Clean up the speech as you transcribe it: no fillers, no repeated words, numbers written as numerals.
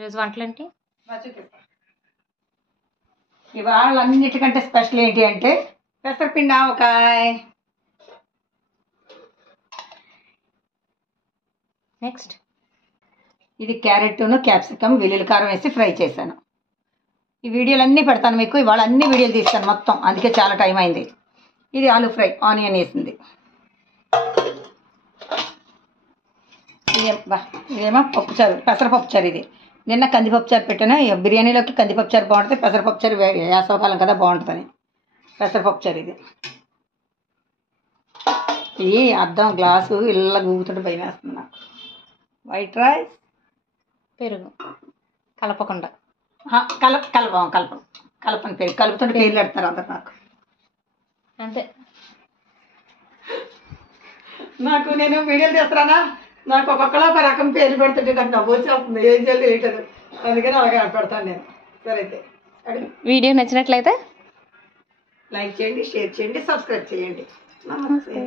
ఈరోజు వంటలేంటి? ఇవాళ అన్నిటికంటే స్పెషల్ ఏంటి అంటే పెసరపిండి ఆవకాయ. నెక్స్ట్ ఇది క్యారెట్ను క్యాప్సికమ్ వెల్లుల్లి కారం వేసి ఫ్రై చేశాను. ఈ వీడియోలు అన్నీ పెడతాను మీకు. ఇవాళ అన్ని వీడియోలు తీస్తాను మొత్తం, అందుకే చాలా టైం అయింది. ఇది ఆలూ ఫ్రై, ఆనియన్ వేసింది. ఇదేమో పప్పుచారు, పెసరపప్పుచారు. ఇది నిన్న కందిపప్పుచారు పెట్టాను. బిర్యానీలోకి కందిపప్పుచారు బాగుంటుంది, పెసరపప్పుచారు వేసవకాలం కదా బాగుంటుందని పెసరపప్పుచారు. ఇది అద్దం గ్లాసు ఇళ్ళ గూగుతుంటే భయం వేస్తుంది నాకు. వైట్ రైస్, పెరుగు కలపకుండా కలపని పెరుగు కలుపుతుంటే పేర్లు పెడతారు అందరు నాకు. అంతే. నేను వీడియోలు చేస్తానా, నాకు ఒక్కొక్కలా ఒక రకం పేర్లు పెడుతుంటే నాకు నవ్వు వచ్చేస్తుంది. ఏం చేయాలి ఏంటది, అందుకని అలాగే పెడతాను నేను. సరే అయితే వీడియో నచ్చినట్లయితే లైక్ చేయండి, షేర్ చేయండి, సబ్స్క్రైబ్ చేయండి. నమస్తే.